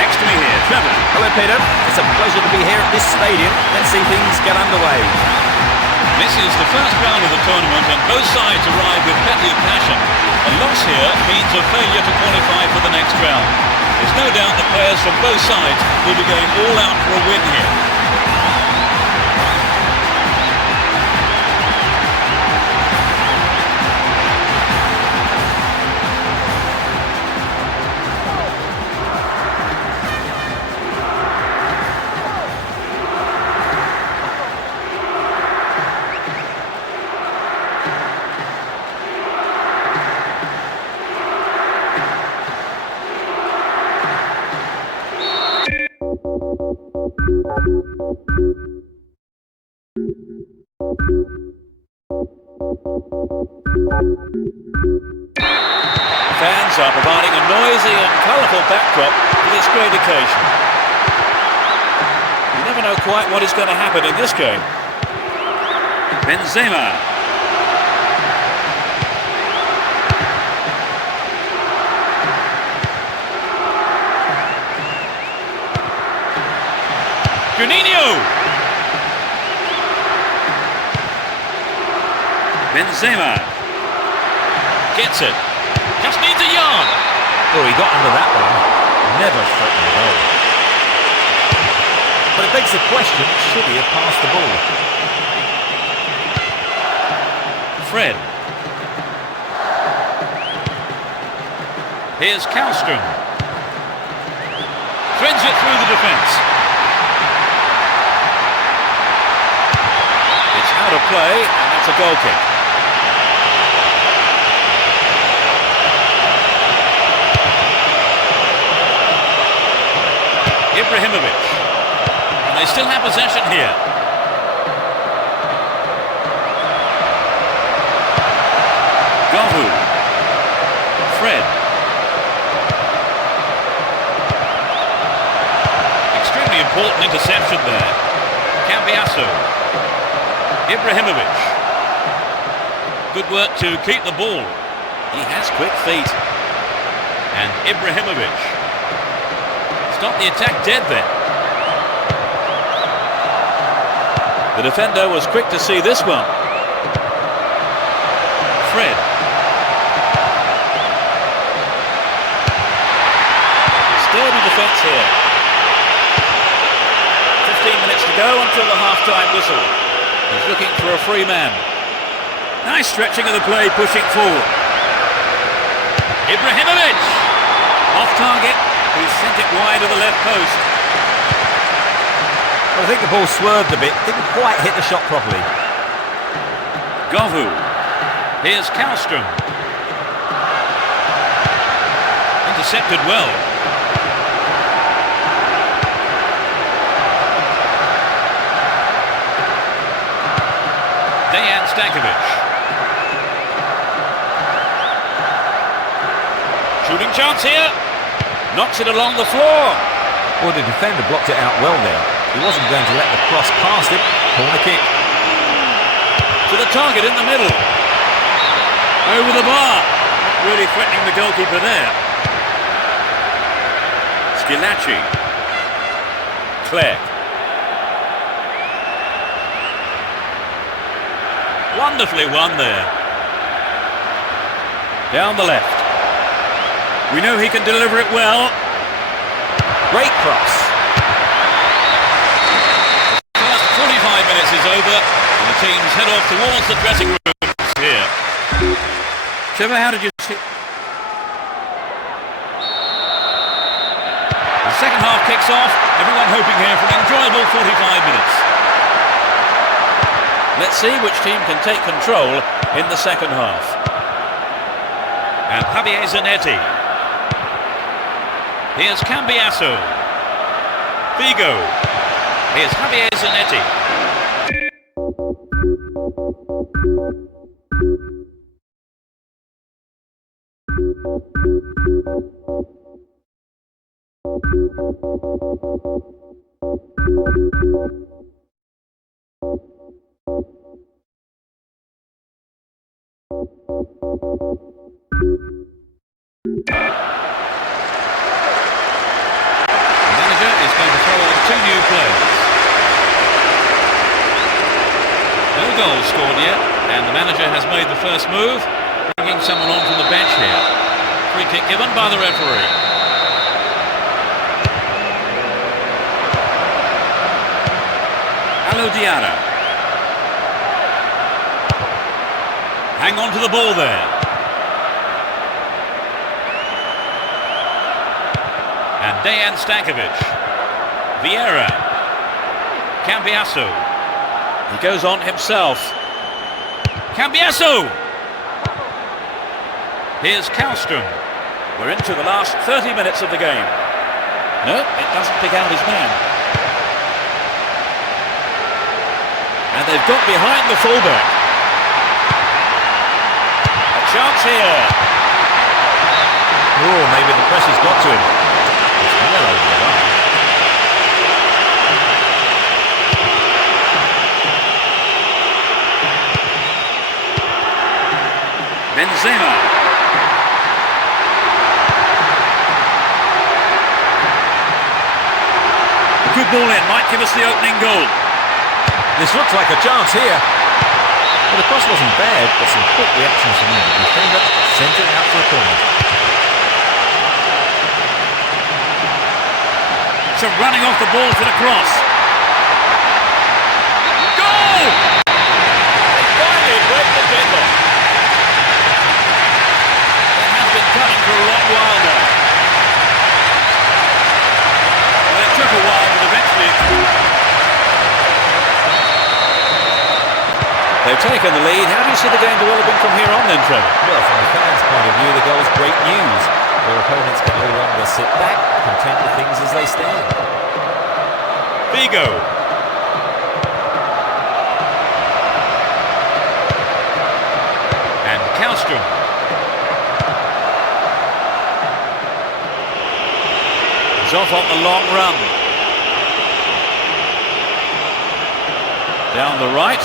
Next to me here, Trevor. Hello, Peter. It's a pleasure to be here at this stadium. Let's see things get underway. This is the first round of the tournament, and both sides arrive with plenty of passion. A loss here means a failure to qualify for the next round. There's no doubt the players from both sides will be going all out for a win here. Fans are providing a noisy and colourful backdrop for this great occasion. You never know quite what is going to happen in this game. Benzema. Benzema gets it. Just needs a yard. Oh, he got under that one. Never threatened the goal. But it begs the question, should he have passed the ball? Fred. Here's Kallstrom. Threads it through the defence. It's out of play, and that's a goal kick. Ibrahimovic. And they still have possession here. Gavu. Fred. Extremely important interception there. Cambiasso. Ibrahimovic. Good work to keep the ball. He has quick feet. And Ibrahimovic. Stop the attack dead then. The defender was quick to see this one. Fred. Sturdy defence here. 15 minutes to go until the half-time whistle. He's looking for a free man. Nice stretching of the play, pushing forward. Ibrahimovic! Off target. He sent it wide of the left post. Well, I think the ball swerved a bit. Didn't quite hit the shot properly. Gavu. Here's Kallstrom. Intercepted well. Dejan Stankovic. Shooting chance here. Knocks it along the floor. Well, the defender blocked it out well there. He wasn't going to let the cross past him. Corner kick. To the target in the middle. Over the bar. Not really threatening the goalkeeper there. Schillaci. Clegg. Wonderfully won there. Down the left. We know he can deliver it well. Great cross. The first 45 minutes is over, and the teams head off towards the dressing rooms here. Trevor, how did you see? The second half kicks off. Everyone hoping here for an enjoyable 45 minutes. Let's see which team can take control in the second half. And Javier Zanetti. Here's Cambiasso. Figo. Here's Javier Zanetti. Two new players. No goals scored yet, and the manager has made the first move, bringing someone on from the bench here. Free kick given by the referee. Alou Diarra. Hang on to the ball there. And Dejan Stankovic. Vieira. Cambiasso. He goes on himself. Cambiasso! Here's Kallstrom. We're into the last 30 minutes of the game. No, it doesn't pick out his man. And they've got behind the fullback. A chance here. Oh, maybe the press has got to him. It's well over the line. Benzema. A good ball in, might give us the opening goal. This looks like a chance here. Well, the cross wasn't bad, but some quick reactions from the defender sent it out for a corner. So running off the ball for the cross. Goal! They finally break the deadlock. It has been coming for a long while now. Well, it took a while, but eventually they've taken the lead. How do you see the game developing from here on then, Trevor? Well, from the fans' point of view, the goal is great news. Their opponents can no longer sit back, content with things as they stand. Vigo. And Kallstrom. He's off on the long run. Down the right.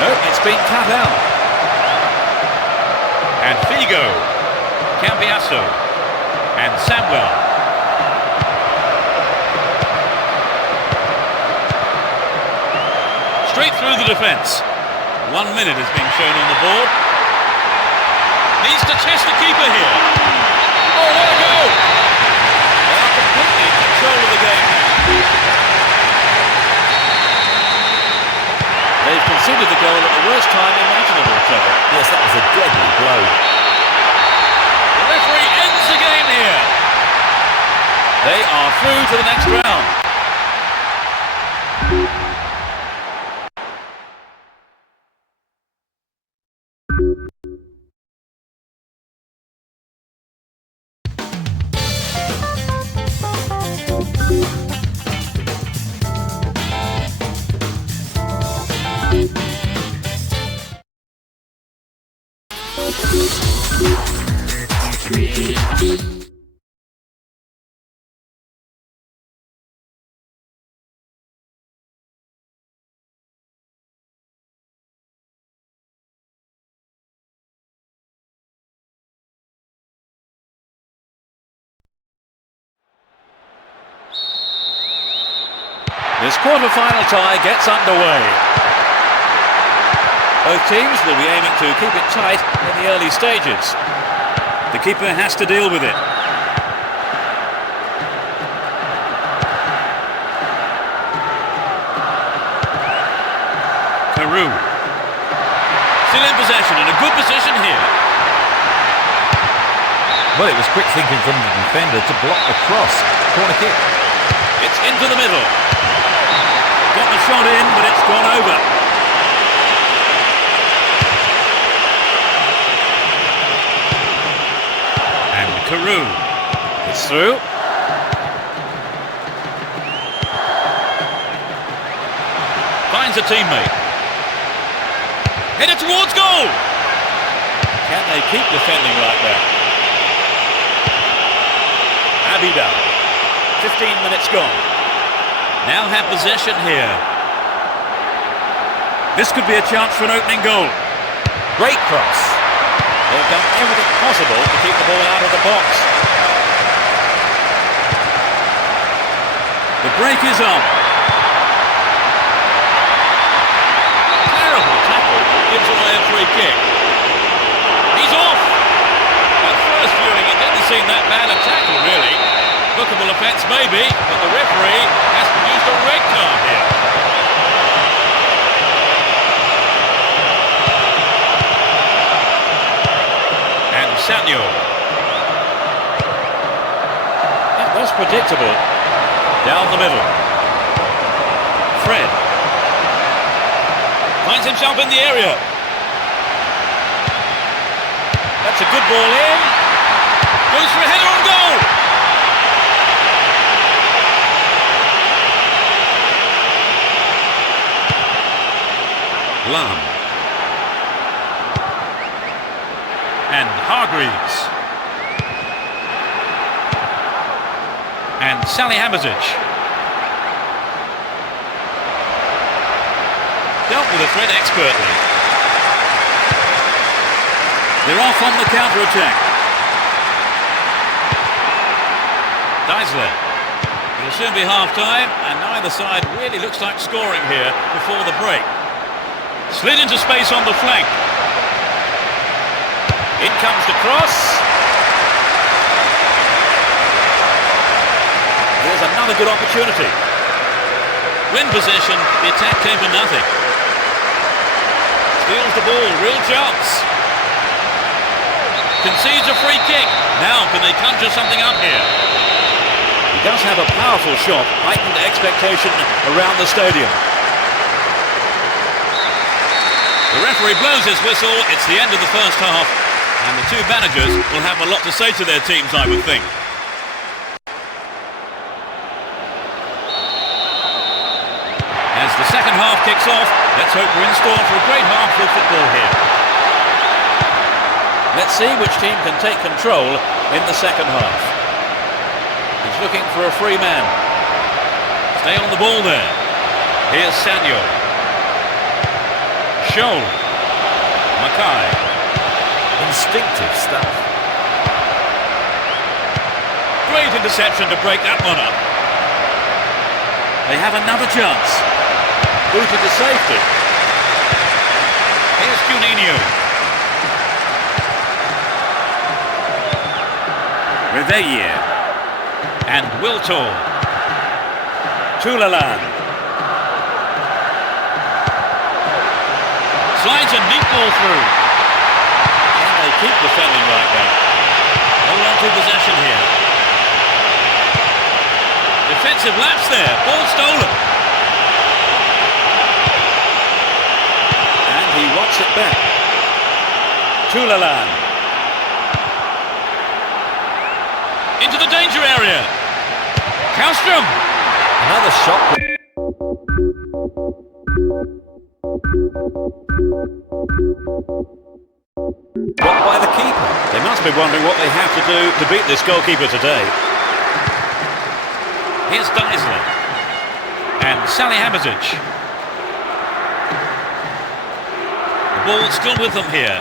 No, it's been cut out. And Figo, Cambiasso, and Samuel. Straight through the defence. 1 minute has been shown on the board. Needs to test the keeper here. Oh, what a goal! They are completely in control of the game now. They've conceded the goal at the worst time imaginable, Trevor. Yes, that was a deadly blow. The referee ends the game here. They are through to the next round. This quarter-final tie gets underway. Both teams will be aiming to keep it tight in the early stages. The keeper has to deal with it. Carew. Still in possession, in a good position here. Well, it was quick thinking from the defender to block the cross. Corner kick. It's into the middle. Got the shot in, but it's gone over. And Carew is through. Finds a teammate. Headed towards goal. Can they keep defending like that? Abidal. 15 minutes gone. Now have possession here. This could be a chance for an opening goal. Great cross. They've done everything possible to keep the ball out of the box. The break is on. Terrible tackle gives away a free kick. He's off. At first viewing, it didn't seem that bad a tackle, really. Bookable offence maybe, but the referee has produced a red card here. And Samuel. That was predictable. Down the middle. Fred. Finds himself in the area. That's a good ball in. Goes for a header on goal. Lam. And Hargreaves. And Salihamidzic. Dealt with the threat expertly. They're off on the counter-attack. Deisler. It'll soon be half-time, and neither side really looks like scoring here before the break. Slid into space on the flank. In comes the cross. Here's another good opportunity. Win possession, the attack came to nothing. Steals the ball, real chance. Concedes a free kick. Now can they conjure something up here? He does have a powerful shot, heightened expectation around the stadium. The referee blows his whistle, it's the end of the first half, and the two managers will have a lot to say to their teams, I would think. As the second half kicks off, let's hope we're in store for a great half of football here. Let's see which team can take control in the second half. He's looking for a free man. Stay on the ball there. Here's Sanyo. Scholl. Mackay. Instinctive stuff. Great interception to break that one up. They have another chance. Booted to safety. Here's Juninho. Reveille. And Wiltor. Toulalan. Slides a neat ball through. Can they keep defending like that? Hold on to possession here. Defensive lapse there. Ball stolen. And he wants it back. Toulalan. Into the danger area. Kallstrom. Another shot. Blocked by the keeper. They must be wondering what they have to do to beat this goalkeeper today. Here's Deisler. And Salihamidzic. The ball still with them here.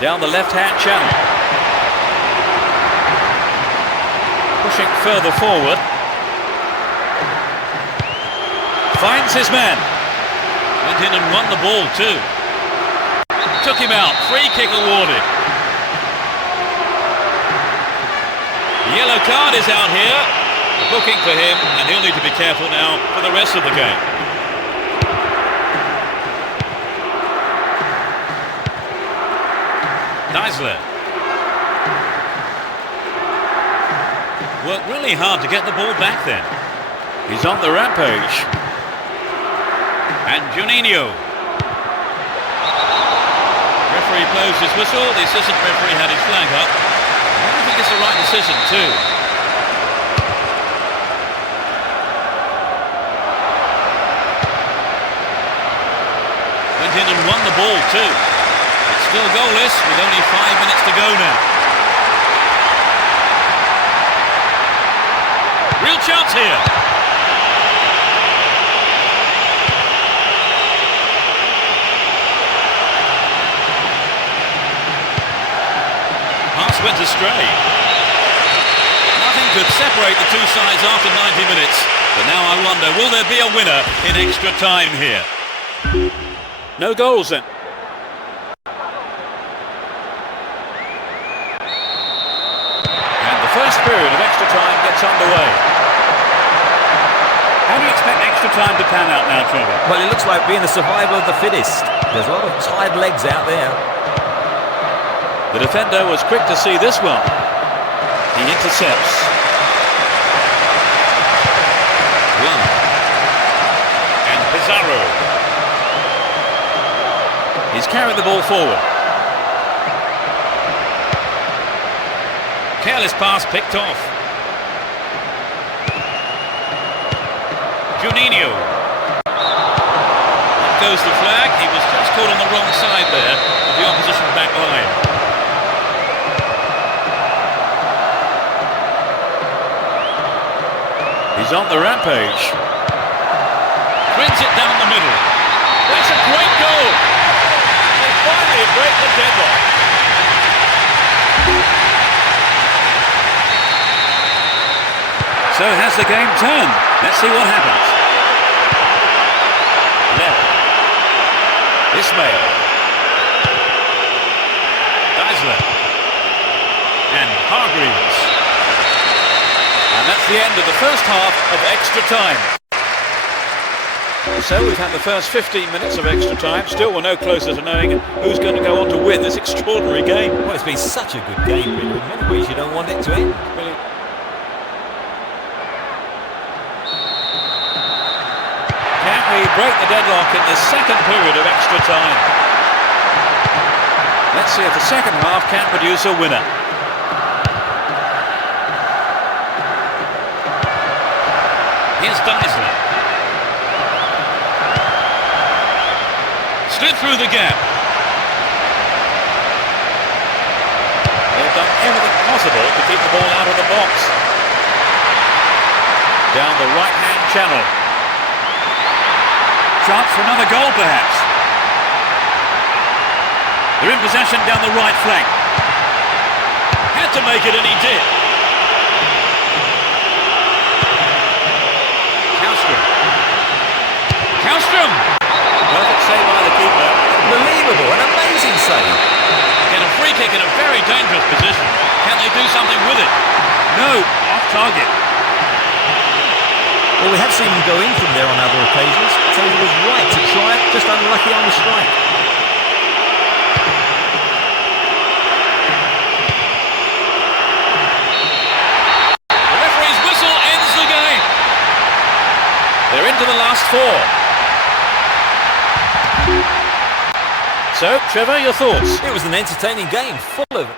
Down the left-hand channel. Pushing further forward. Finds his man. Went in and won the ball too. Took him out. Free kick awarded. The yellow card is out here. The booking for him, and he'll need to be careful now for the rest of the game. Deisler. Worked really hard to get the ball back then. He's on the rampage. And Juninho. Referee blows his whistle. The assistant referee had his flag up. I think it's the right decision too. Went in and won the ball too. It's still goalless with only 5 minutes to go now. Real chance here. Pass went astray. Nothing could separate the two sides after 90 minutes. But now I wonder, will there be a winner in extra time here? No goals then. And the first period of extra time gets underway. How do you expect extra time to pan out now, Trevor? Well, it looks like being the survival of the fittest. There's a lot of tired legs out there. The defender was quick to see this one. He intercepts. One. And Pizarro. He's carried the ball forward. Careless pass picked off. Juninho. Up goes the flag. He was just caught on the wrong side there of the opposition back line. He's on the rampage. Brings it down the middle. That's a great goal. They finally break the deadlock. So has the game turned? Let's see what happens. Level. Ismail. Geisler. And Hargreaves. And that's the end of the first half of extra time. So we've had the first 15 minutes of extra time. Still we're no closer to knowing who's going to go on to win this extraordinary game. Well, it's been such a good game, really. In many ways you don't want it to end. Brilliant. Can we break the deadlock in the second period of extra time? Let's see if the second half can produce a winner. Here's Geisler. Slid through the gap. They've done everything possible to keep the ball out of the box. Down the right-hand channel. Chance for another goal, perhaps. They're in possession down the right flank. Had to make it, and he did. Kallstrom. Perfect save by the keeper. Unbelievable, an amazing save. Get a free kick in a very dangerous position. Can they do something with it? No, off target. Well, we have seen him go in from there on other occasions, so he was right to try it, just unlucky on the strike. The referee's whistle ends the game. They're into the last four. So, Trevor, your thoughts? It was an entertaining game, full of...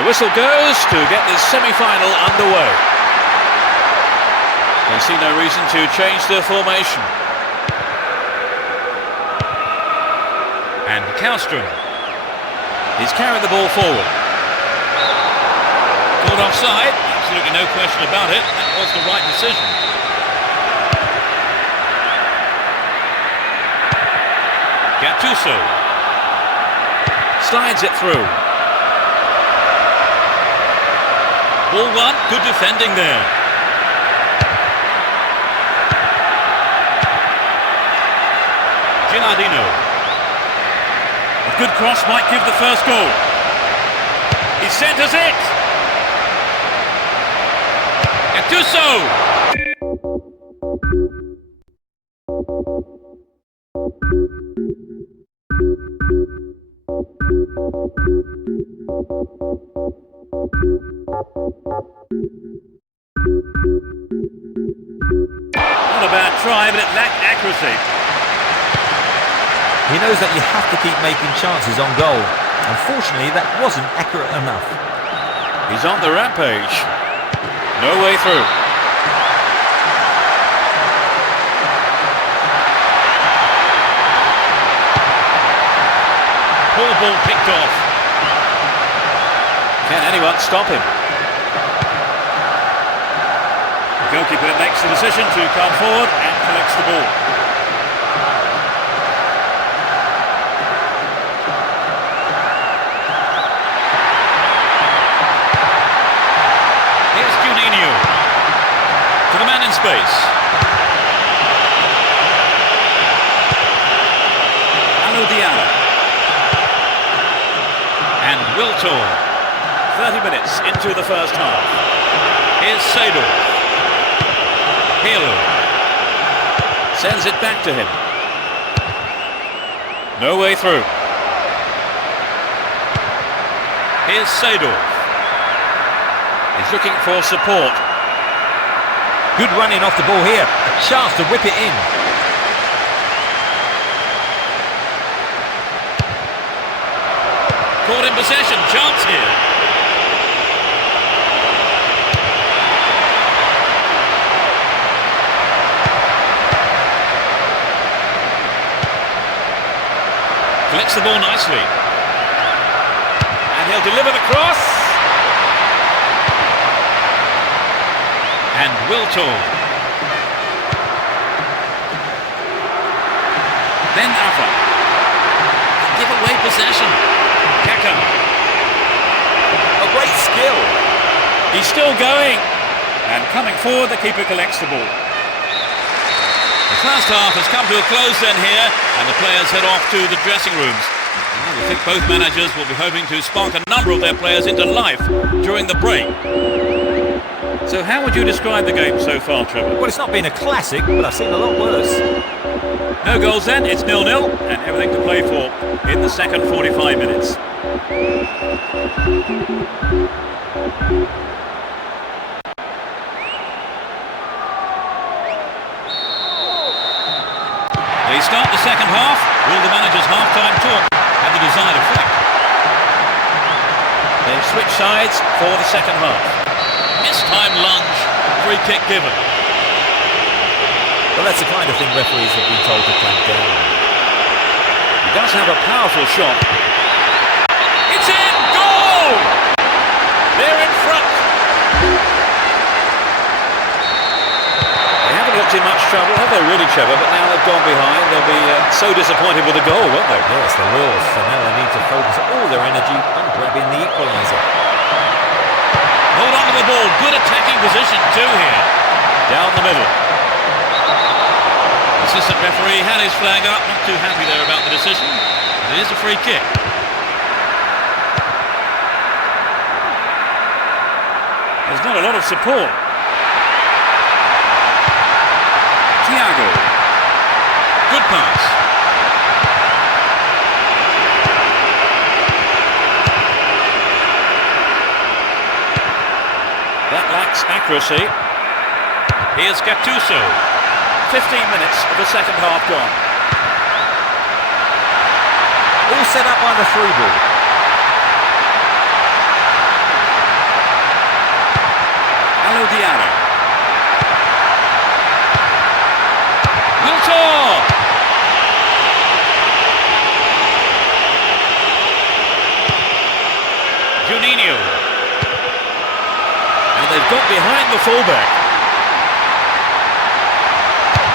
The whistle goes to get this semi-final underway. They see no reason to change their formation. And Kallstrom. He's carrying the ball forward. Called offside, absolutely no question about it. That was the right decision. Gattuso. Slides it through. Ball one, good defending there. Gilardino. A good cross might give the first goal. He centres it. Gattuso. Not a bad try, but it lacked accuracy. He knows that you have to keep making chances on goal. Unfortunately, that wasn't accurate enough. He's on the rampage. No way through. Poor ball picked off. Can anyone stop him? The goalkeeper makes the decision to come forward and collects the ball. Here's Juninho to the man in space. Diallo. And Wiltor. 30 minutes into the first half. Here's Seydorf. Pirlo sends it back to him. No way through. Here's Seedorf. He's looking for support. Good running off the ball here. A chance to whip it in. Caught in possession. Chance here. Collects the ball nicely. And he'll deliver the cross. And Wiltor. Ben Arfa. Give away possession. Kaka. A great skill. He's still going. And coming forward, the keeper collects the ball. The first half has come to a close then here, and the players head off to the dressing rooms. And I think both managers will be hoping to spark a number of their players into life during the break. So how would you describe the game so far, Trevor? Well, it's not been a classic, but I've seen a lot worse. No goals then, it's 0-0, and everything to play for in the second 45 minutes. They start the second half. Will the manager's half-time talk have the desired effect? They've switched sides for the second half. Missed-time lunge, free kick given. Well, that's the kind of thing referees have been told to clamp down on. He does have a powerful shot. It's in! Goal! They're in front. They haven't looked in much trouble, have they really, Trevor? But now they've gone behind. They'll be so disappointed with the goal, won't they? Yes, they will. So now they need to focus all their energy on grabbing the equaliser. Hold on to the ball. Good attacking position too here. Down the middle. The assistant referee had his flag up. Not too happy there about the decision. But it is a free kick. There's not a lot of support. Thiago. Good pass. That lacks accuracy. Here's Gattuso. 15 minutes of the second half gone. All set up by the through ball. Allo Diarra. Wiltor! Juninho. And they've got behind the fullback.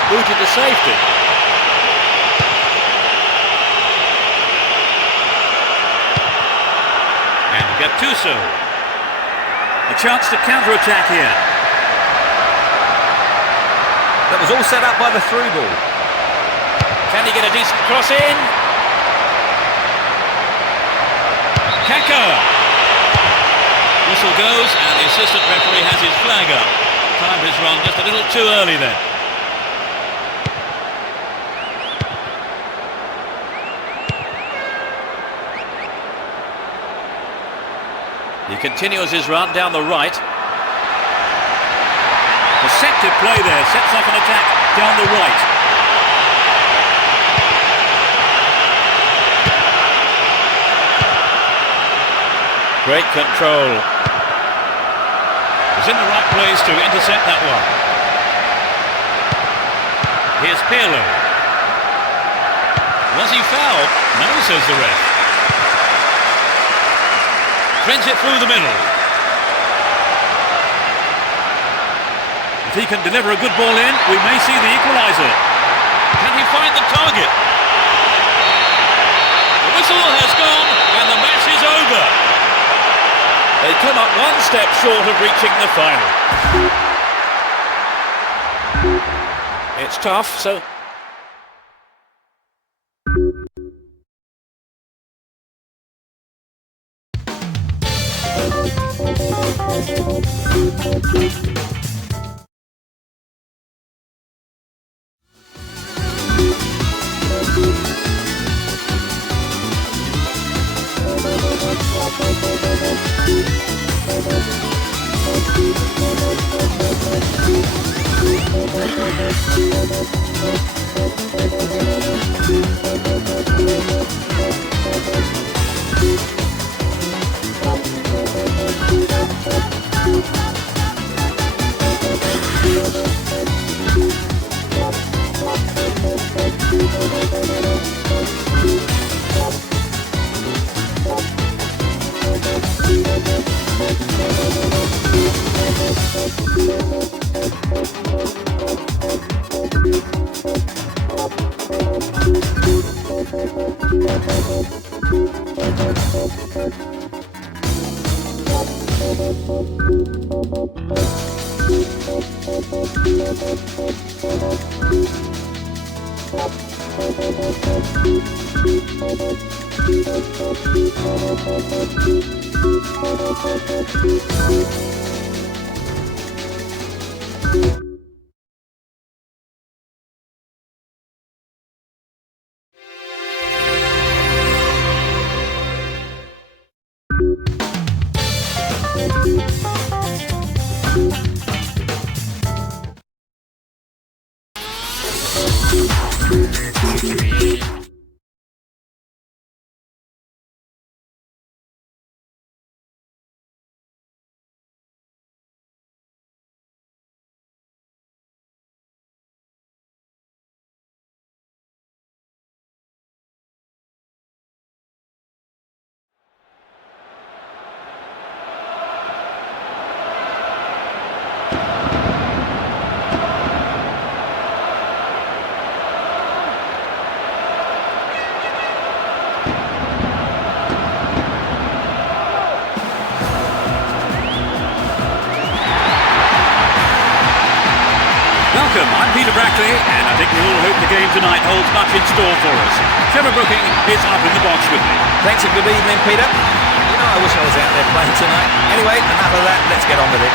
Booted to safety. And Gattuso. A chance to counter-attack here. That was all set up by the through ball. Can he get a decent cross in? Kaka. Whistle goes and the assistant referee has his flag up. Time has run just a little too early then. He continues his run down the right. Deceptive play there, sets off an attack down the right. Great control. He's in the right place to intercept that one. Here's Pirlo. Was he fouled? No, says the ref. Threads it through the middle. If he can deliver a good ball in, we may see the equaliser. Can he find the target? The whistle has gone and the match is over. They come up one step short of reaching the final. It's tough, so... Welcome, I'm Peter Brackley, and I think we all hope the game tonight holds much in store for us. Trevor Brooking is up in the box with me. Thanks and good evening, Peter. You know, I wish I was out there playing tonight. Anyway, enough of that, let's get on with it.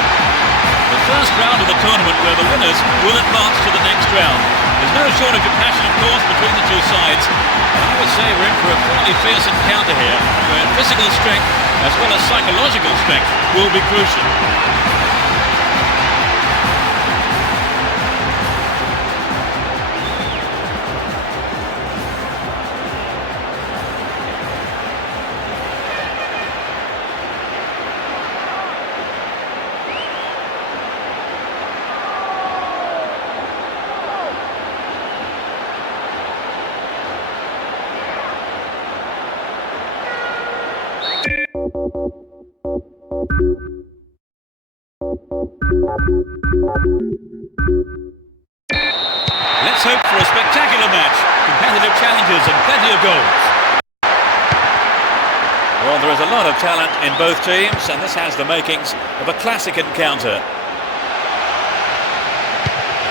The first round of the tournament where the winners will advance to the next round. There's no shortage of passion, of course, between the two sides. And I would say we're in for a fairly fierce encounter here, where physical strength as well as psychological strength will be crucial. Let's hope for a spectacular match, competitive challenges and plenty of goals. Well, there is a lot of talent in both teams, and this has the makings of a classic encounter.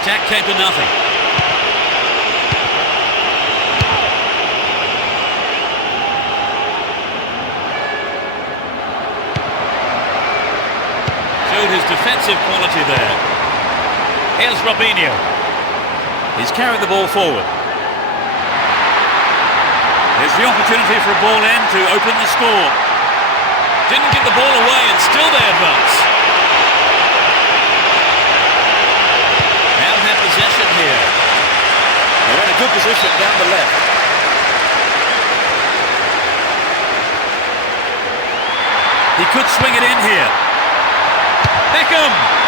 Attack came to nothing. Showed his defensive quality there. Here's Robinho. He's carried the ball forward. Here's the opportunity for a ball in to open the score. Didn't get the ball away and still they advance. Now have possession here. They're in a good position down the left. He could swing it in here. Beckham!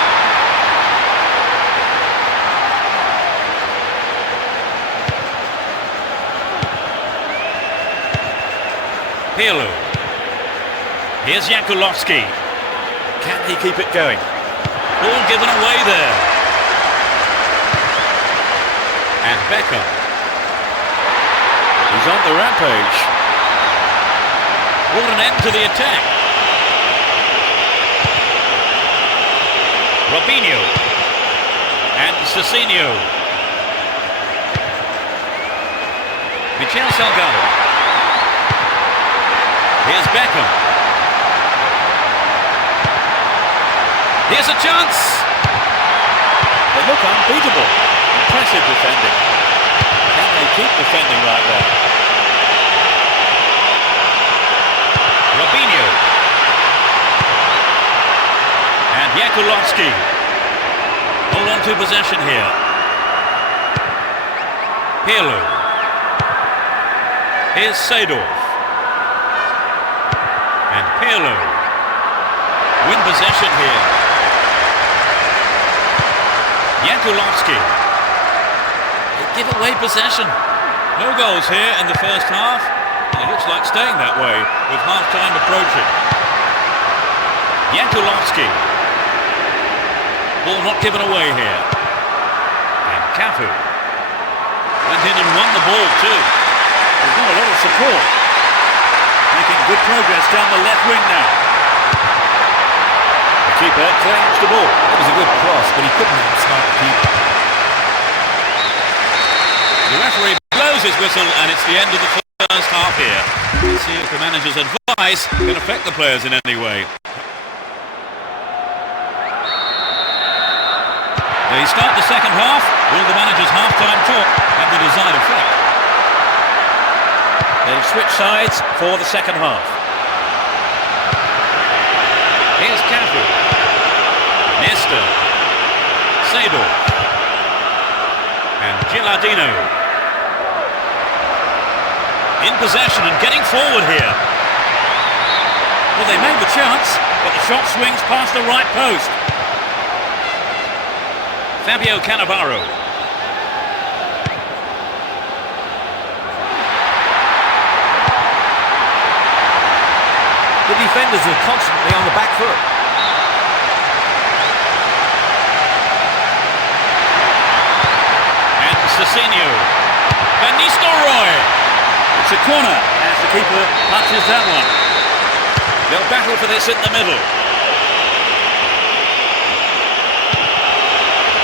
Pirlo. Here's Jankowski. Can he keep it going? Ball given away there. And Beckham. He's on the rampage. What an end to the attack. Robinho. And Cicinho. Michel Salgado. Here's Beckham. Here's a chance. They look unbeatable. Impressive defending. Can they keep defending like that? Robinho. And Jankowski. Hold on to possession here. Pirlo. Here's Seedorf. And Pirlo win possession here. Jankowski. They give away possession. No goals here in the first half. And it looks like staying that way with half-time approaching. Jankowski. Ball not given away here. And Cafu went in and won the ball too. There's not a support. Making good progress down the left wing now. The keeper claims the ball. It was a good cross, but he couldn't outsmart the keeper. The referee blows his whistle and it's the end of the first half here. Let's see if the manager's advice can affect the players in any way. They start the second half. Will the manager's half-time talk have the desired effect? They've switched sides for the second half. Here's Cafu. Nesta. Sador. And Gilardino. In possession and getting forward here. Well, they made the chance, but the shot swings past the right post. Fabio Cannavaro. The defenders are constantly on the back foot. And Cecinio. Van Nistelrooy. It's a corner as the keeper punches that one. They'll battle for this in the middle.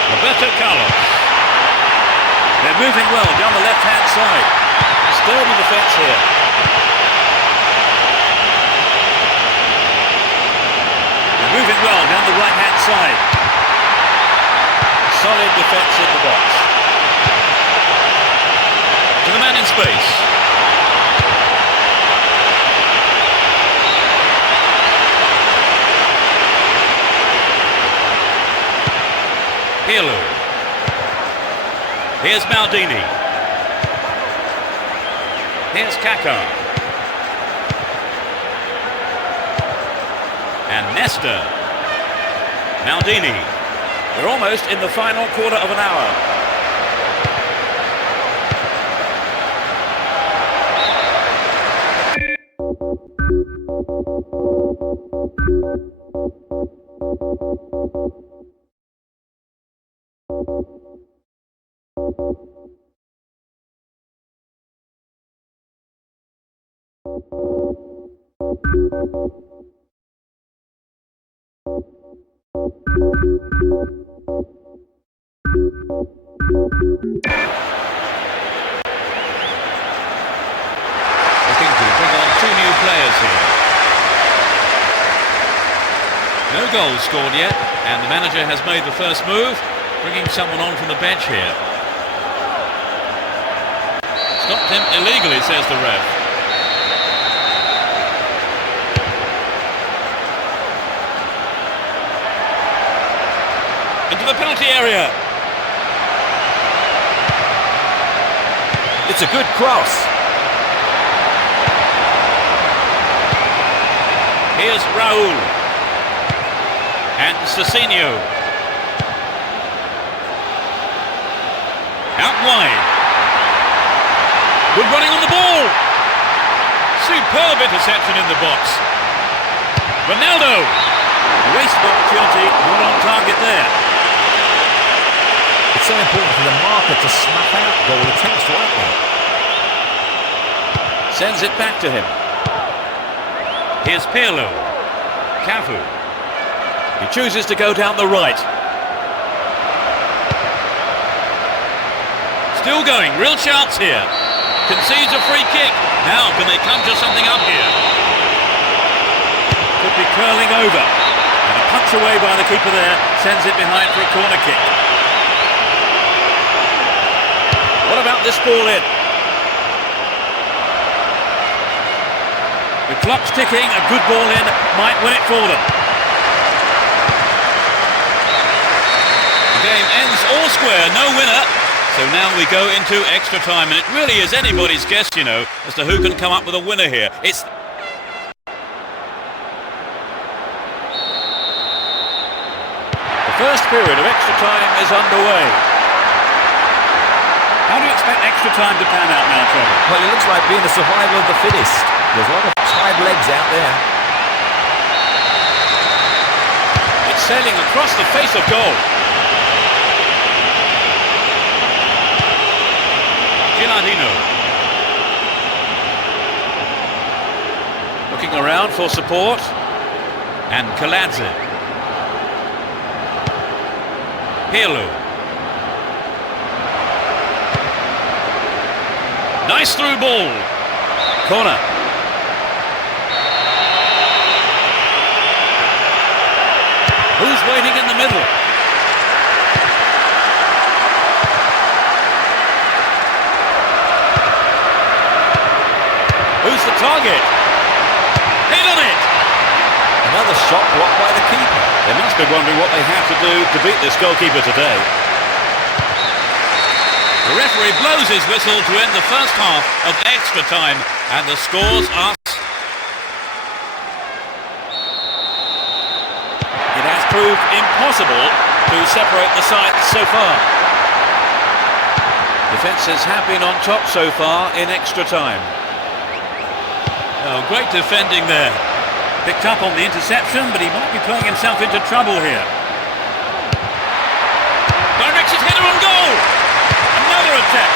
Roberto Carlos. They're moving well down the left-hand side. Sturdy defence here. They're moving well down the right-hand side. Solid defence in the box. To the man in space. Pirlo. Here's Maldini. Here's Kaká. And Nesta. Maldini. We're almost in the final quarter of an hour. Looking to bring on two new players here. No goals scored yet, and the manager has made the first move, bringing someone on from the bench here. Stopped him illegally, says the ref. Into the penalty area. It's a good cross. Here's Raul. And Cecinio. Out wide. Good running on the ball. Superb interception in the box. Ronaldo. Wasted opportunity, not on target there. It's so important for the marker to snuff out goal attempts like that. Sends it back to him. Here's Pirlo. Cafu. He chooses to go down the right. Still going, real chance here. Concedes a free kick. Now can they conjure something up here? Could be curling over. And a punch away by the keeper there sends it behind for a corner kick. What about this ball in? The clock's ticking, a good ball in might win it for them. The game ends all square, no winner. So now we go into extra time, and it really is anybody's guess, you know, as to who can come up with a winner here. It's the first period of extra time is underway. How do you expect extra time to pan out now, Trevor? Well, it looks like being the survival of the fittest. There's a lot of tied legs out there. It's sailing across the face of goal. Gilardino. around for support. And Kaladze. Pirlo. Nice through ball. Corner. Who's waiting in the middle? Who's the target? Hit on it! Another shot blocked by the keeper. They must be wondering what they have to do to beat this goalkeeper today. The referee blows his whistle to end the first half of extra time, and the scores are... It has proved impossible to separate the sides so far. Defences have been on top so far in extra time. Oh, great defending there. Picked up on the interception, but he might be playing himself into trouble here. Directed header on goal! Another attack!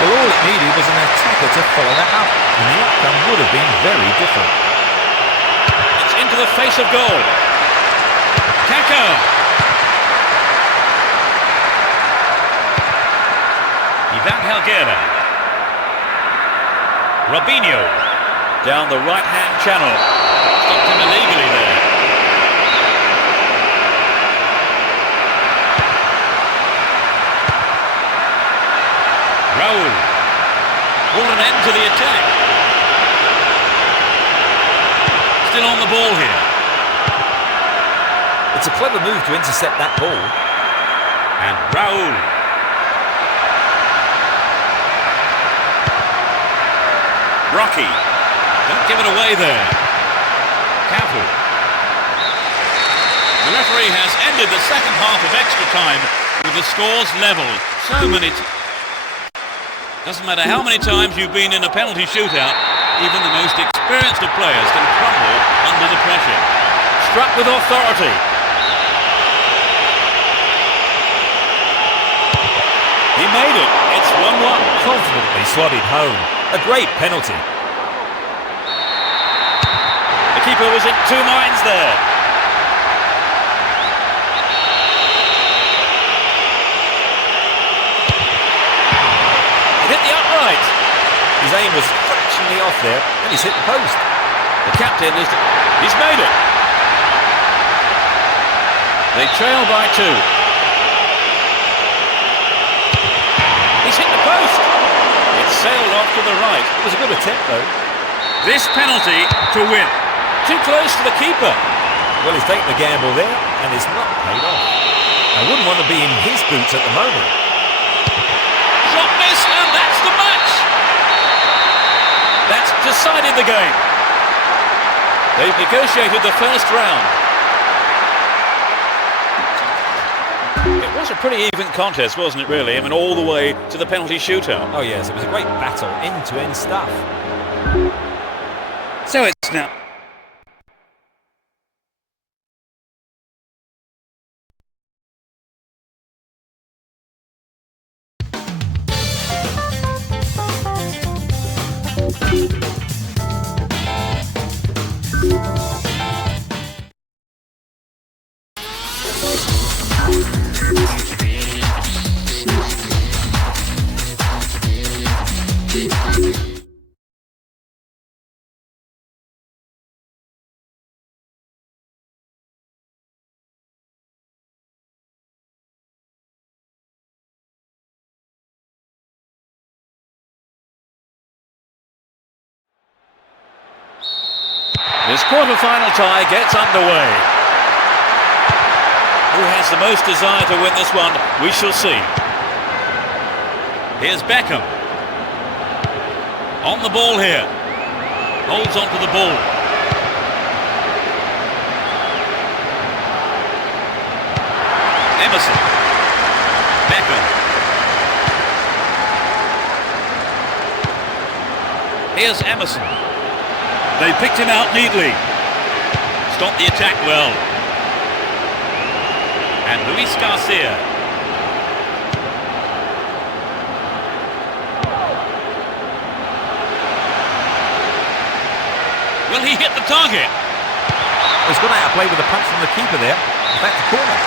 Well, all it needed was an attacker to follow that up, and the outcome would have been very different. It's into the face of goal. Kaka! Ivan Helguera. Robinho. Down the right-hand channel. Stopped him illegally there. Raul. Brought an end to the attack. Still on the ball here. It's a clever move to intercept that ball. And Raul. Rocky. Don't give it away there. Careful. The referee has ended the second half of extra time with the scores level. So many... Doesn't matter how many times you've been in a penalty shootout, even the most experienced of players can crumble under the pressure. Struck with authority. He made it. It's 1-1. Confidently slotted home. A great penalty. The keeper was in two minds there. It hit the upright. His aim was fractionally off there, and he's hit the post. The captain is... He's made it. They trail by 2. He's hit the post. It sailed off to the right. It was a good attempt, though. This penalty to win. Too close to the keeper. Well, he's taken the gamble there, and it's not paid off. I wouldn't want to be in his boots at the moment. Shot missed, and that's the match. That's decided the game. They've negotiated the first round. It was a pretty even contest, wasn't it, really? I mean, all the way to the penalty shootout. Oh, yes, it was a great battle, end-to-end stuff. So it's now... This quarter-final tie gets underway. Who has the most desire to win this one? We shall see. Here's Beckham. On the ball here. Holds onto the ball. Emerson. Beckham. Here's Emerson. They picked him out neatly. Stopped the attack well. And Luis Garcia. Will he hit the target? He's gone out of play with a punch from the keeper there. Back to corner.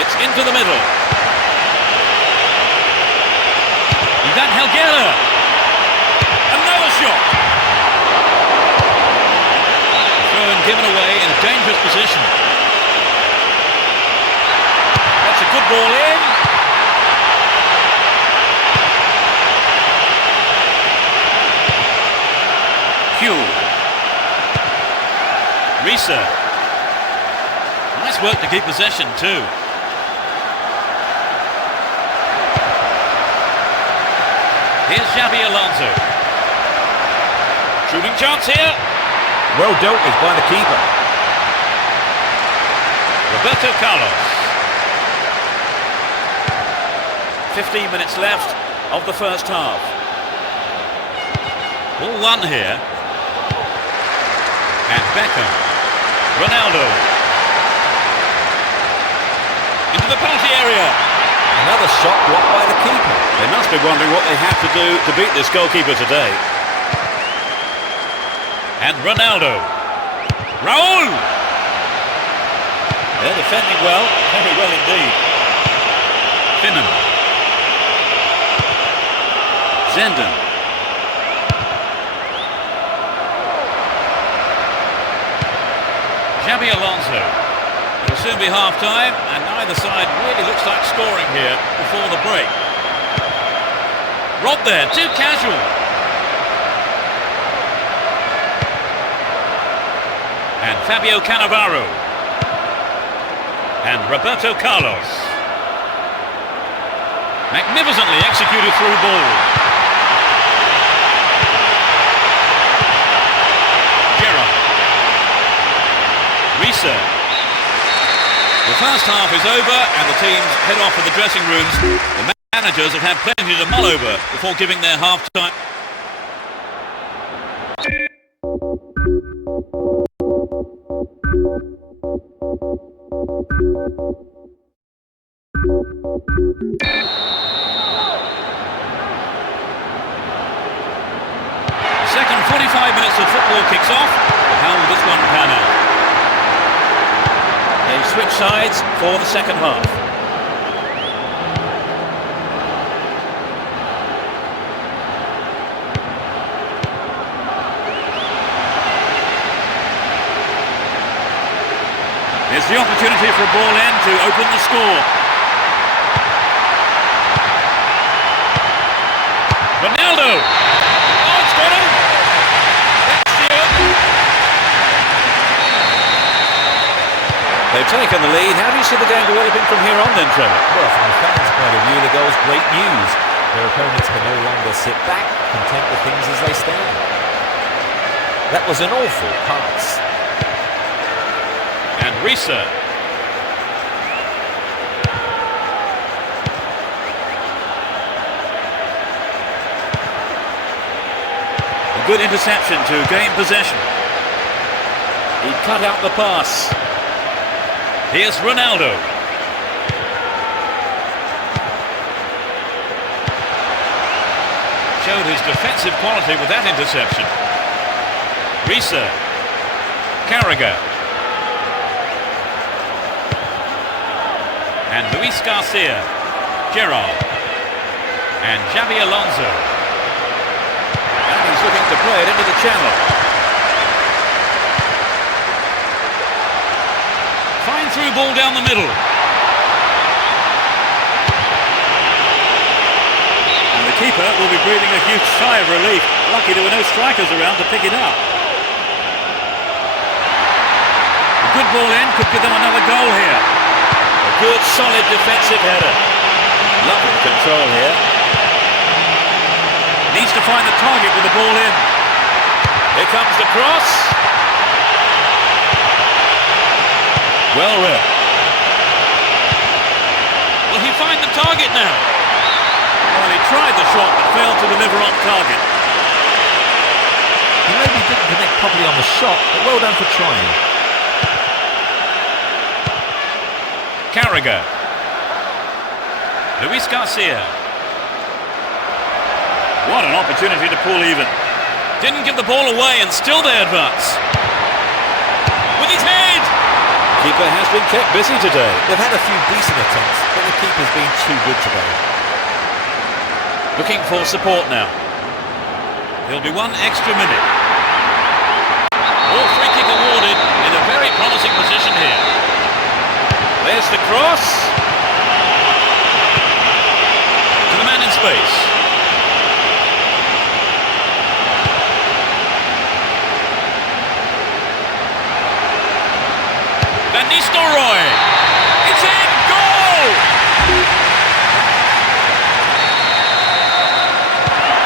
It's into the middle. Ivan Helguera. Another shot. Throw and given away in a dangerous position. That's a good ball in. Risa. Nice work to keep possession too. Here's Xabi Alonso. Shooting chance here. Well dealt with by the keeper. Roberto Carlos. 15 minutes left of the first half. Ball one here. And Beckham. Ronaldo. Into the penalty area. Another shot blocked by the keeper. They must be wondering what they have to do to beat this goalkeeper today. And Ronaldo. Raul! They're defending well, very well indeed. Finnan. Zenden. Xabi Alonso. It'll soon be half-time, and neither side really looks like scoring here before the break. Robbed there, too casual. And Fabio Cannavaro. And Roberto Carlos. Magnificently executed through ball. Risa. The first half is over and the teams head off to the dressing rooms. The managers have had plenty to mull over before giving their half-time. The second 45 minutes of football kicks off. But how will this one pan out? They switch sides for the second half. Here's the opportunity for a ball in to open the score. Ronaldo! Oh, it's got him! They've taken the lead. How do you see the game developing from here on then, Trevor? Well, from the fans' point of view, the goal's great news. Their opponents can no longer sit back, content with things as they stand. That was an awful pass. And Risa. A good interception to gain possession. He cut out the pass. Here's Ronaldo. Showed his defensive quality with that interception. Risa. Carragher. And Luis Garcia. Gerrard. And Xabi Alonso. And he's looking to play it into the channel. Fine through ball down the middle. And the keeper will be breathing a huge sigh of relief. Lucky there were no strikers around to pick it up. A good ball in could give them another goal here. A good solid defensive header. Lovely control here. Needs to find the target with the ball in. Here comes the cross. Well read. Will he find the target now? Well, he tried the shot but failed to deliver on target. He maybe didn't connect properly on the shot, but well done for trying. Carragher. Luis Garcia. What an opportunity to pull even. Didn't give the ball away and still they advance. With his head! Keeper has been kept busy today. They've had a few decent attempts, but the keeper's been too good today. Looking for support now. There'll be one extra minute. All free kick awarded in a very promising position here. There's the cross. To the man in space. Van Nistelrooy. It's in! Goal!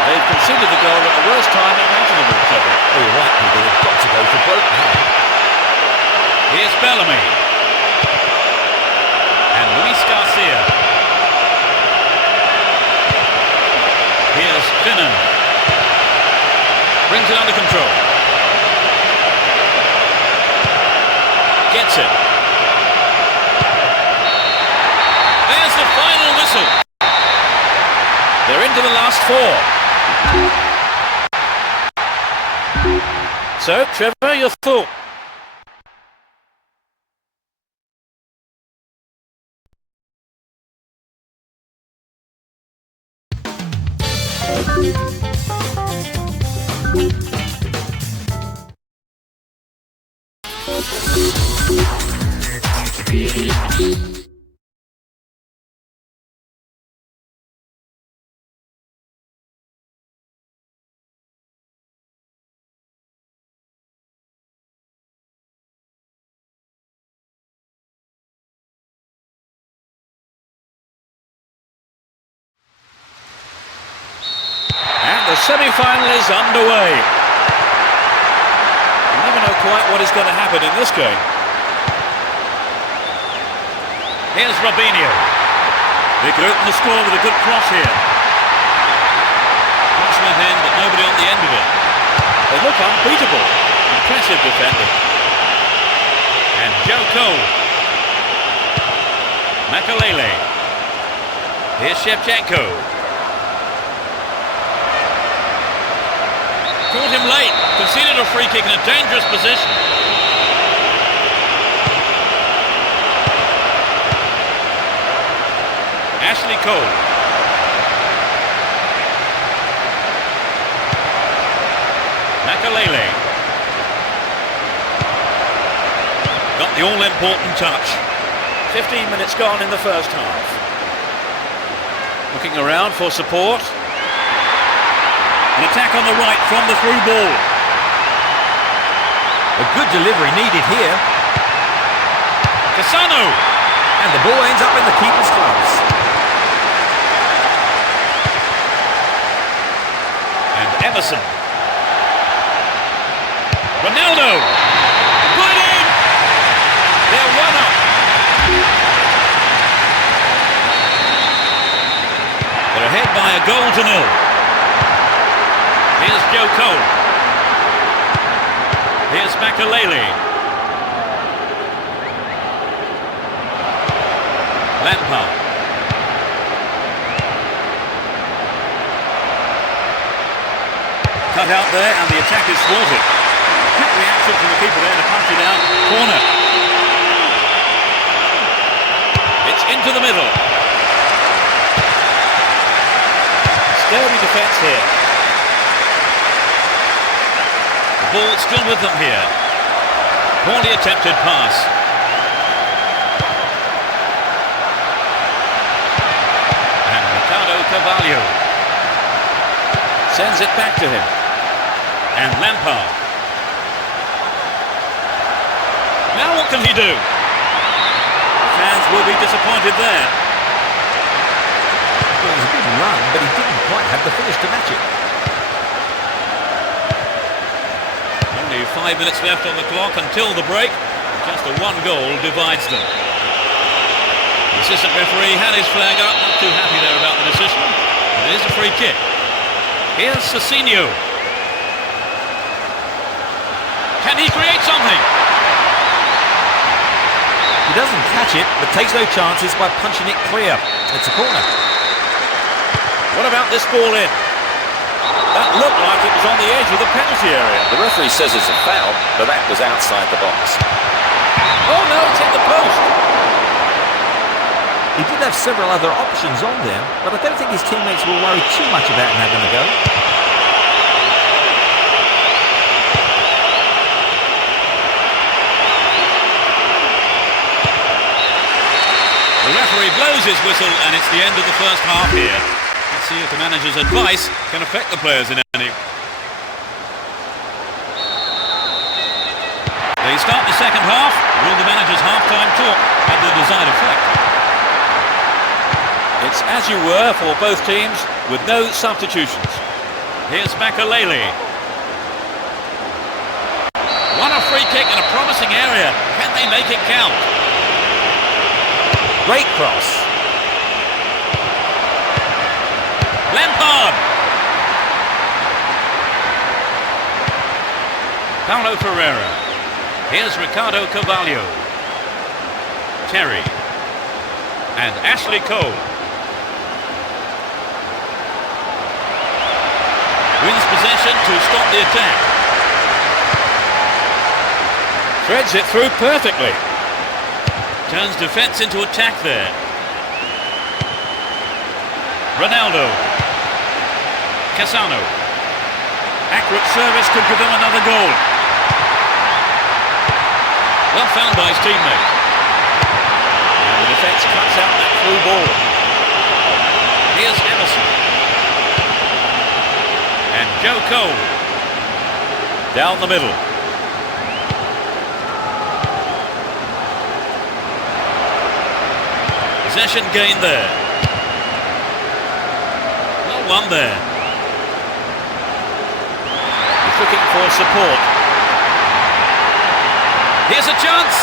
They've conceded the goal at the worst time imaginable, Kevin. Oh, you're right, Peter. They've got to go for broke now. Here's Bellamy. And Luis Garcia. Here's Finnan. Brings it under control. Gets it. There's the final whistle. They're into the last four. So, Trevor, your thought? The semi-final is underway. You never know quite what is going to happen in this game. Here's Robinho. They could open the score with a good cross here. Cross went in, but nobody on the end of it. They look unbeatable. Impressive defending. And Joe Cole. Makalele. Here's Shevchenko. Caught him late, conceded a free kick in a dangerous position. Ashley Cole. Makalele. Got the all-important touch. 15 minutes gone in the first half. Looking around for support. An attack on the right from the through ball. A good delivery needed here. Cassano. And the ball ends up in the keeper's gloves. And Emerson. Ronaldo. Put it in. They're one up. They're ahead by a goal to nil. Here's Joe Cole. Here's Makalele. Lampard. Cut out there and the attack is thwarted. Quick reaction from the keeper there to punch it out. Corner. It's into the middle. Sturdy defence here. Ball still with them here. Poorly attempted pass. And Ricardo Carvalho sends it back to him. And Lampard. Now what can he do? The fans will be disappointed there. Well, it was a good run, but he didn't quite have the finish to match it. Only 5 minutes left on the clock until the break. Just a one goal divides them. The assistant referee had his flag up, not too happy there about the decision. And it is a free kick. Here's Cecinho. Can he create something? He doesn't catch it, but takes no chances by punching it clear. It's a corner. What about this ball in? That looked like it was It's on the edge of the penalty area. The referee says it's a foul, but that was outside the box. Oh no, it's hit the post. He did have several other options on there, but I don't think his teammates will worry too much about him having a go. The referee blows his whistle and it's the end of the first half here. Let's see if the manager's advice can affect the players in any. They start the second half. Will the manager's half-time talk have the desired effect? It's as you were for both teams with no substitutions. Here's Makalele. What a free kick in a promising area. Can they make it count? Great cross. Lampard. Paulo Ferreira. Here's Ricardo Carvalho. Terry. And Ashley Cole. Wins possession to stop the attack. Threads it through perfectly. Turns defence into attack there. Ronaldo. Cassano. Accurate service could give them another goal. Well found by his teammate. And the defence cuts out that through ball. Here's Emerson. And Joe Cole. Down the middle. Possession gained there. Well won there. He's looking for support. Here's a chance.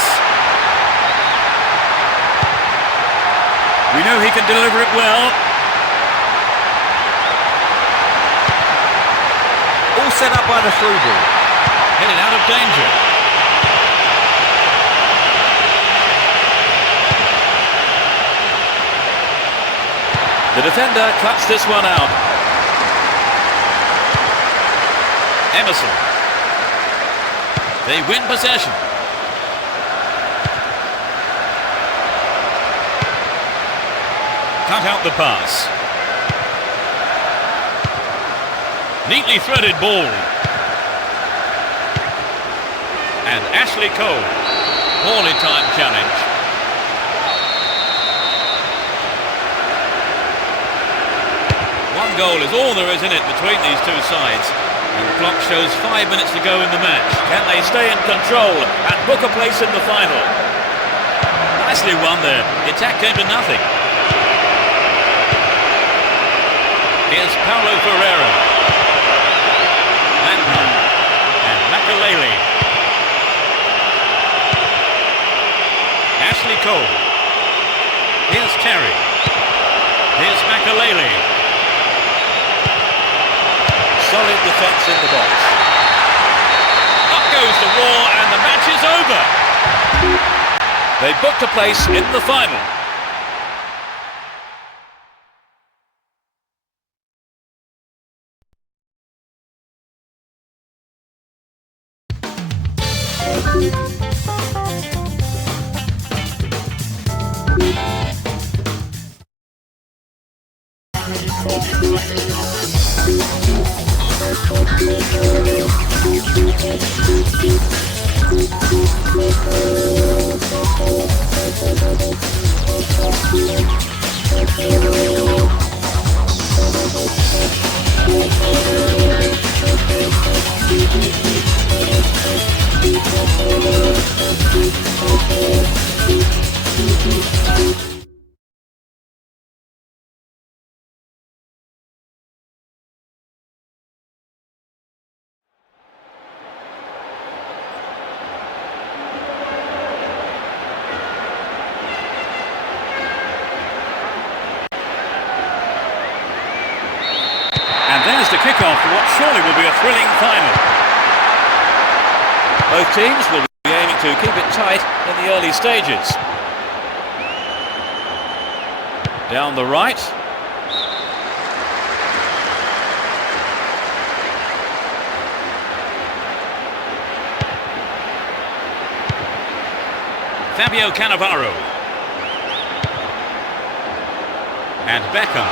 We know he can deliver it well. All set up by the through ball. Headed out of danger. The defender cuts this one out. Emerson. They win possession. Cut out the pass. Neatly threaded ball. And Ashley Cole. Poorly timed challenge. One goal is all there is in it between these two sides. And the clock shows 5 minutes to go in the match. Can they stay in control and book a place in the final? Nicely won there. The attack came to nothing. Here's Paulo Ferreira. Lampard. And Makalele. Ashley Cole. Here's Terry. Here's Makalele. Solid defence in the box. Up goes the war and the match is over. They booked a place in the final. And there's the kickoff for what surely will be a thrilling final. Both teams will be aiming to keep it tight in the early stages. Down the right. Fabio Cannavaro. And Beckham.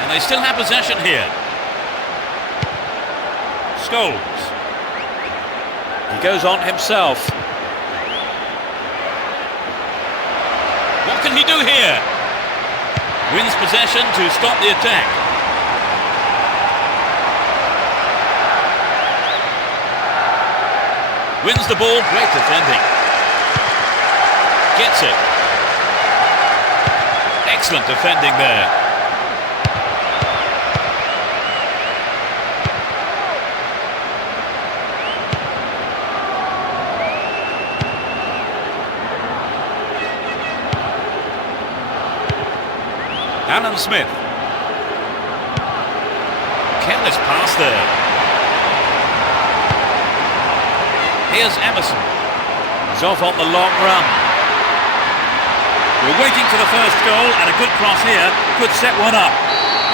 And they still have possession here. Scholes. He goes on himself. What can he do here? Wins possession to stop the attack. Wins the ball, great defending. Gets it. Excellent defending there. Alan Smith. Careless pass there. Here's Emerson. He's off on the long run. We're waiting for the first goal, and a good cross here could set one up.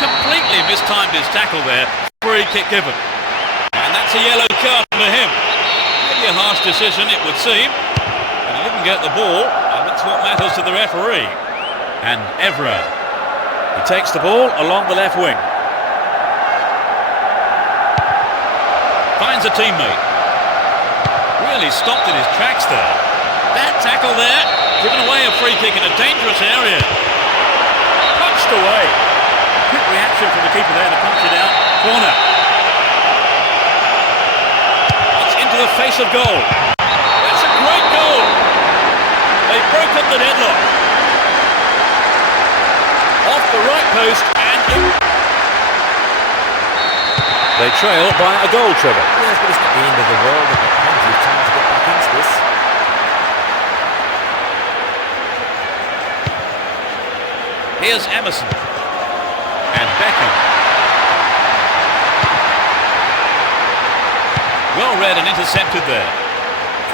Completely mistimed his tackle there. Free kick given. And that's a yellow card for him. Maybe a harsh decision, it would seem. But he didn't get the ball, and that's what matters to the referee. And Evra. He takes the ball along the left wing. Finds a teammate. Really stopped in his tracks there. Bad tackle there. Given away a free kick in a dangerous area. Punched away. Quick reaction from the keeper there to punch it out. Corner. It's into the face of goal. That's a great goal. They've broken the deadlock. Off the right post and in. They trail by a goal, Trevor. Yes, but it's not the end of the world. They've got plenty of time to get back into this. Here's Emerson. And Beckham. Well read and intercepted there.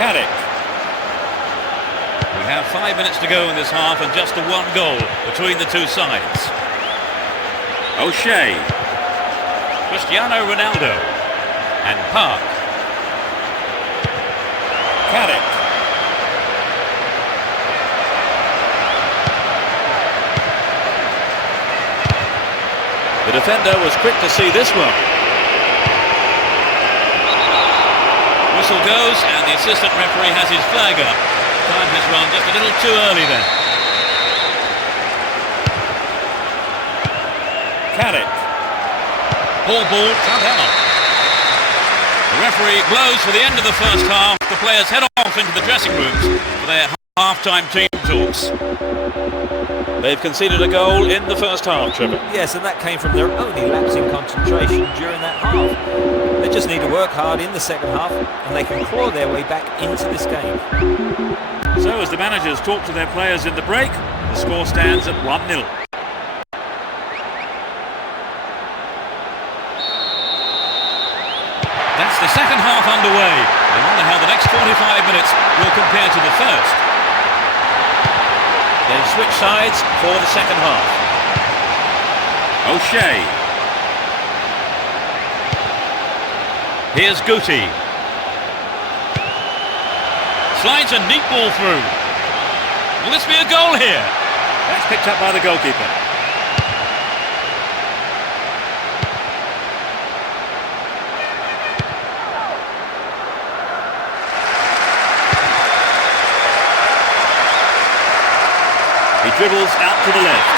Carrick. We have 5 minutes to go in this half and just the one goal between the two sides. O'Shea. Cristiano Ronaldo. And Park. Carrick. The defender was quick to see this one. Whistle goes and the assistant referee has his flag up. Time has run just a little too early then. Carrick. Ball, cut out. The referee blows for the end of the first half. The players head off into the dressing rooms for their half-time team talks. They've conceded a goal in the first half, Trevor. Yes, and that came from their only lapse in concentration during that half. They just need to work hard in the second half, and they can claw their way back into this game. So as the managers talk to their players in the break, the score stands at 1-0. That's the second half underway. I wonder how the next 45 minutes will compare to the first. They've switched sides for the second half. O'Shea. Here's Guti. Slides a neat ball through. Will this be a goal here? That's picked up by the goalkeeper. He dribbles out to the left.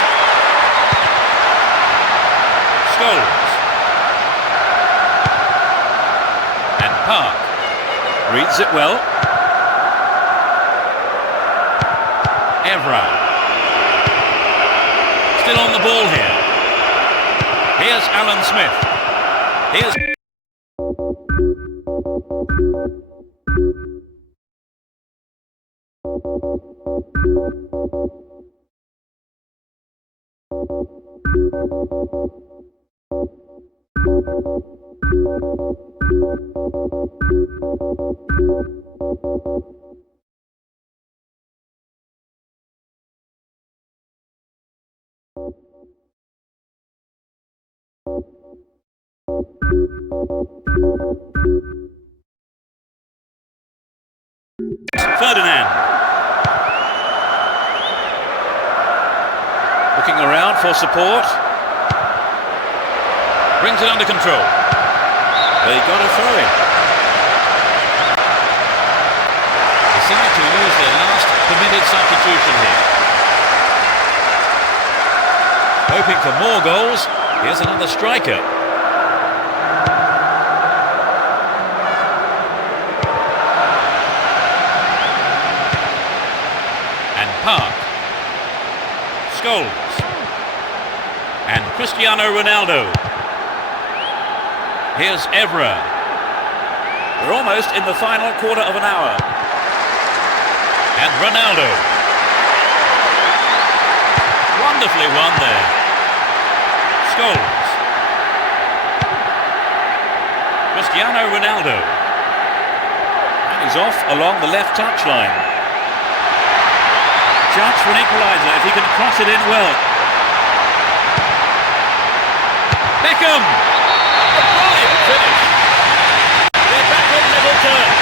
Scholes. And Park. Reads it well. Evra. Still on the ball here. Here's Alan Smith. Here's... out for support. Brings it under control. They got a throw in. Decide to use their last permitted substitution here. Hoping for more goals. Here's another striker. And Park. Scholes. And Cristiano Ronaldo. Here's Evra. We're almost in the final quarter of an hour. And Ronaldo. Wonderfully won there. Scholes. Cristiano Ronaldo. And he's off along the left touchline. Chance for an equaliser if he can cross it in well. Beckham! A brilliant finish. They're back on level terms.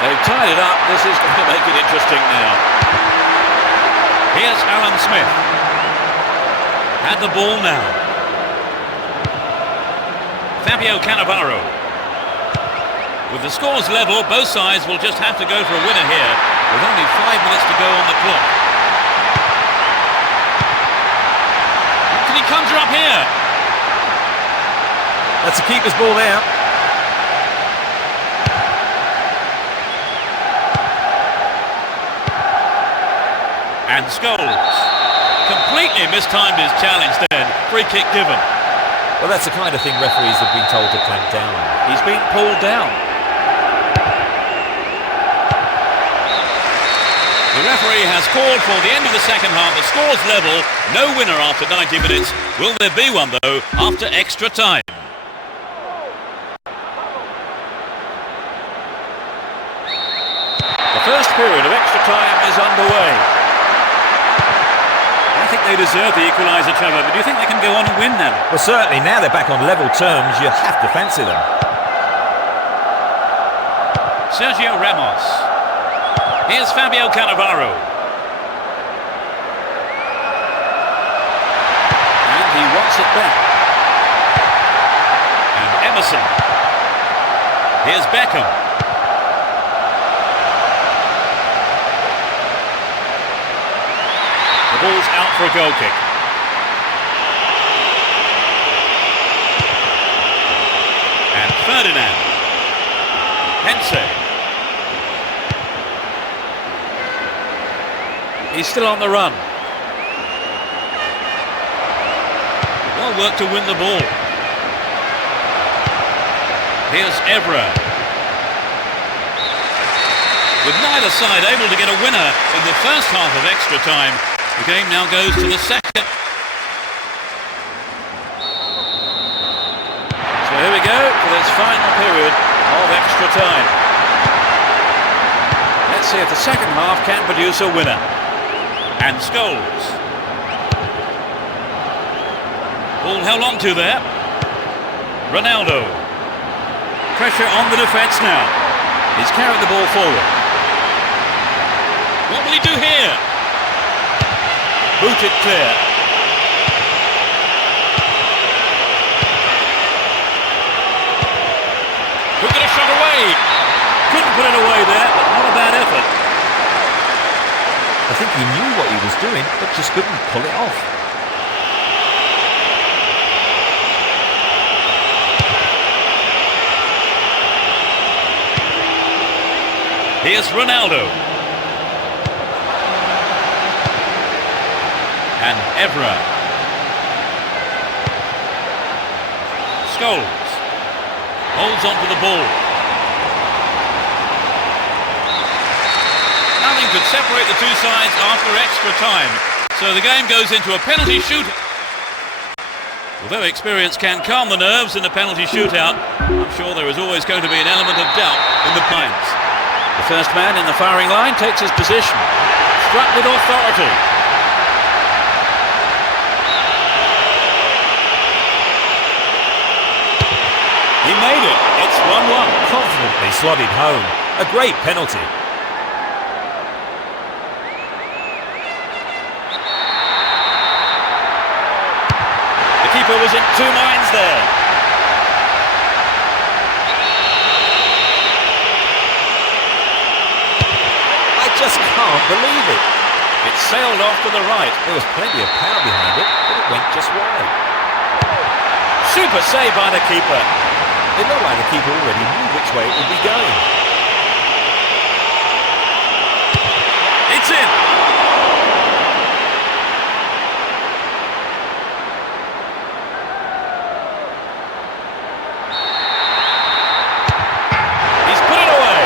They've tied it up. This is going to make it interesting now. Here's Alan Smith. Had the ball now. Fabio Cannavaro. With the scores level, both sides will just have to go for a winner here, with only 5 minutes to go on the clock. Can he conjure up here? That's a keeper's ball there. And Scholes completely mistimed his challenge then. Free kick given. Well, that's the kind of thing referees have been told to clamp down on. He's been pulled down. The referee has called for the end of the second half. The score's level. No winner after 90 minutes. Will there be one, though, after extra time? The first period of extra time is underway. I think they deserve the equaliser, Trevor, but do you think they can go on and win now? Well, certainly, now they're back on level terms, you have to fancy them. Sergio Ramos. Here's Fabio Cannavaro. And he wants it back. And Emerson. Here's Beckham. The ball's out for a goal kick. And Ferdinand. Hense. He's still on the run. Well worked to win the ball. Here's Evra. With neither side able to get a winner in the first half of extra time, the game now goes to the second. So here we go for this final period of extra time. Let's see if the second half can produce a winner. And Scholes. Ball held on to there. Ronaldo. Pressure on the defence now. He's carried the ball forward. What will he do here? Booted clear. Could get a shot away. Couldn't put it away there, but not a bad effort. I think he knew what he was doing, but just couldn't pull it off. Here's Ronaldo. And Evra. Scholes holds on to the ball. Nothing could separate the two sides after extra time. So the game goes into a penalty shootout. Although experience can calm the nerves in a penalty shootout, I'm sure there is always going to be an element of doubt in the Pines. The first man in the firing line takes his position. Struck with authority. He made it. It's 1-1. Confidently slotted home. A great penalty. The keeper was in two minds there. I just can't believe it. It sailed off to the right. There was plenty of power behind it, but it went just wide. Super save by the keeper. It looked like the keeper already knew which way it would be going. It's in. He's put it away.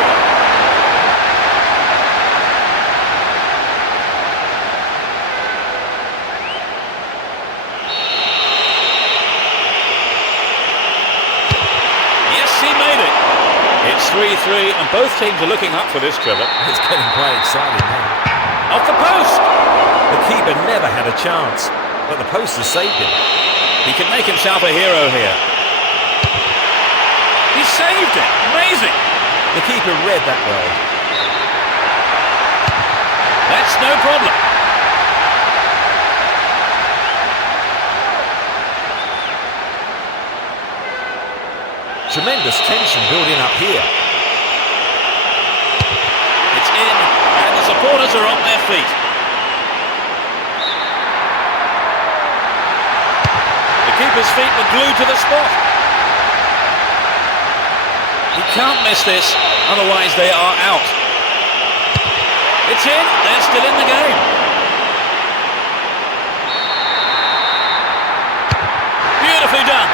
Yes, he made it. It's 3-3 and both teams are looking up for this, Trevor. It's getting quite exciting now. Off the post. The keeper never had a chance, but the post has saved him. He can make himself a hero here. He saved it. Amazing. The keeper read that well. That's no problem. Tremendous tension building up here. It's in, and the supporters are on their feet. The keeper's feet were glued to the spot. He can't miss this, otherwise they are out. It's in, they're still in the game. Beautifully done.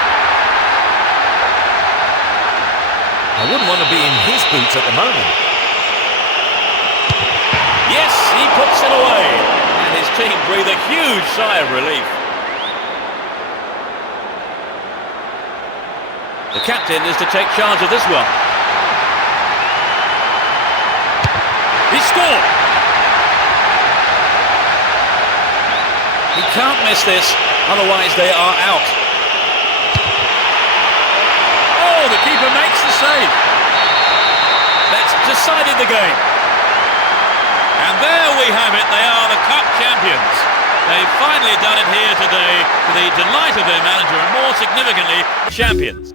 I wouldn't want to be in his boots at the moment. Yes, he puts it away, and his team breathe a huge sigh of relief. The captain is to take charge of this one. He scored! He can't miss this, otherwise they are out. Oh, the keeper makes the save. That's decided the game. And there we have it, they are the Cup champions. They've finally done it here today to the delight of their manager and more significantly, champions.